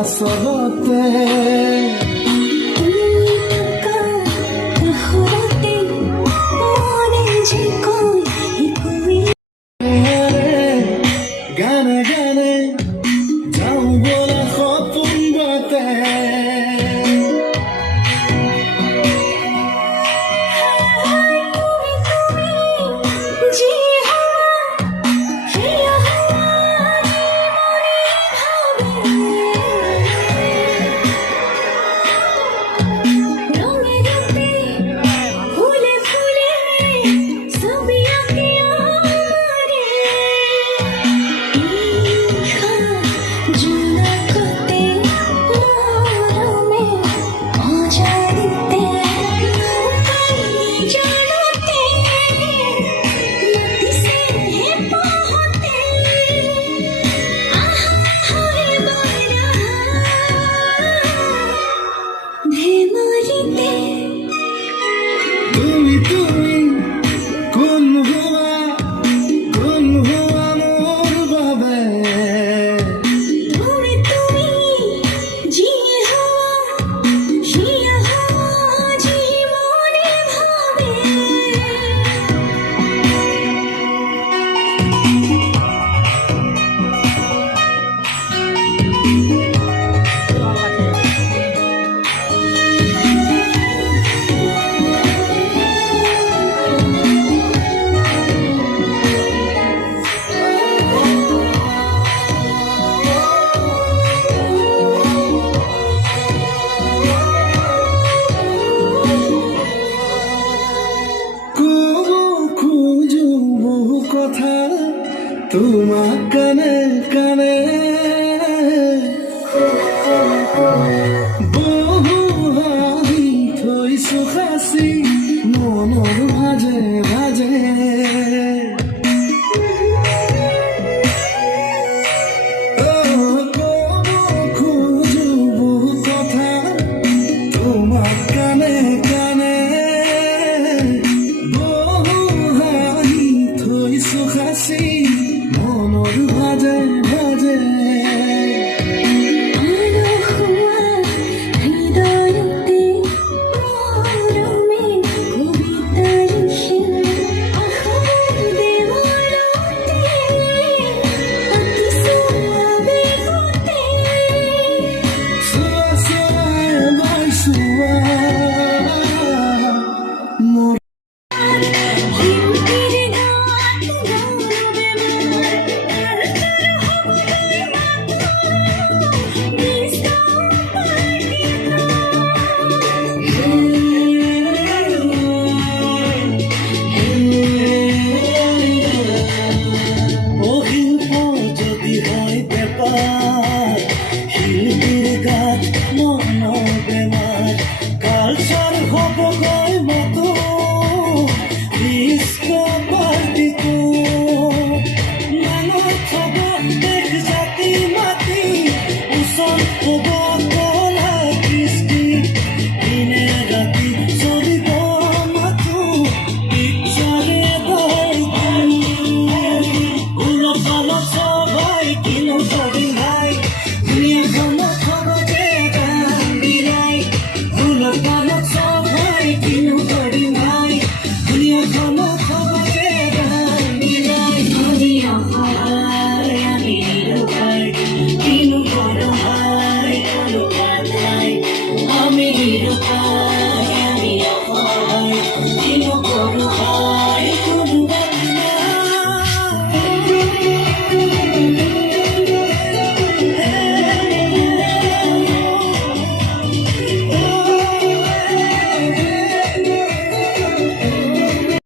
আচলতে গানে গানে যাওঁ বলা সপোন বাটে তুমি তুমি কোন হওয়া মোর বাবে তুমি তুমি জি হওয়া শিয়া হওয়া জীবনে ভাবে কথা তোমার কানে কানে বহু হাঁহি থৈছো সাঁচি মনৰ ভাজে ভাজে খোজো বহু কথা তোমার কানে কানে সুখাসি মনৰ ভাজে ভাজে আলো হওয়া হৃদয়তে মরমে কবিতা লিখে আহার দেওয়ালতে অতি সুয়াবে হতে সোয়া সোয়া বাই সোয়া মোর আমি